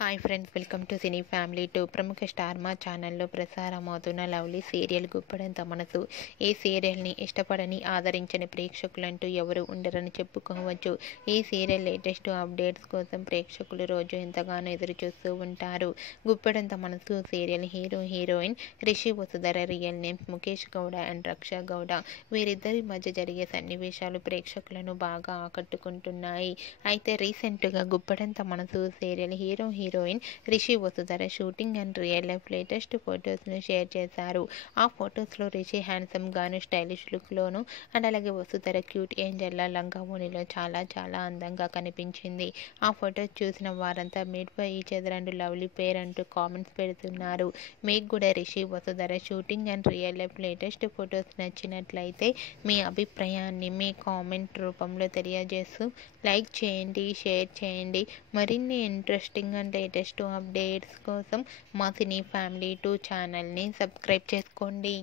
Hi friends, welcome to cine family 2. ప్రముఖ star మా ఛానల్లో ప్రసారమవుతున్న లవ్లీ సీరియల్ గుప్పడంత మనసు. ఈ సీరియల్ని ఇష్టపడని ఆదరించని ప్రేక్షకులంటూ ఎవరు ఉండరని చెప్పుకోవచ్చు. ఈ సీరియల్ లేటెస్ట్ అప్డేట్స్ కోసం ప్రేక్షకులు రోజు ఎంతగానో ఎదురు చూస్తూ ఉంటారు. Guppedantha Manasu serial hero heroine Rishi Vasudhara, real names Mukesh Gowda and Raksha Gowda. వీరిద్దరి మధ్య జరిగే సన్నివేశాలు ప్రేక్షకులను బాగా ఆకట్టుకుంటున్నాయి. అయితే రీసెంట్గా Guppedantha Manasu serial hero heroine Rishi Vasudhara shooting and real life latest ఫొటోస్ను షేర్ చేశారు. ఆ ఫొటోస్లో రిషి హ్యాండ్సమ్ గాను, స్టైలిష్ లుక్లోను అండ్ అలాగే వసుధర క్యూట్ ఏంజల్లా లంగావోణిలో చాలా చాలా అందంగా కనిపించింది. ఆ ఫొటోస్ చూసిన వారంతా made for each other and lovely పేర్ అంటూ కామెంట్స్ పెడుతున్నారు. మీకు కూడా Rishi Vasudhara shooting and real life latest photos నచ్చినట్లయితే మీ అభిప్రాయాన్ని మీ కామెంట్ రూపంలో తెలియజేస్తూ లైక్ చేయండి, షేర్ చేయండి. మరిన్ని ఇంట్రెస్టింగ్ అండ్ లేటెస్ట్ అప్డేట్స్ కోసం మా సినీ ఫ్యామిలీ 2 ఛానల్ని సబ్స్క్రైబ్ చేసుకోండి.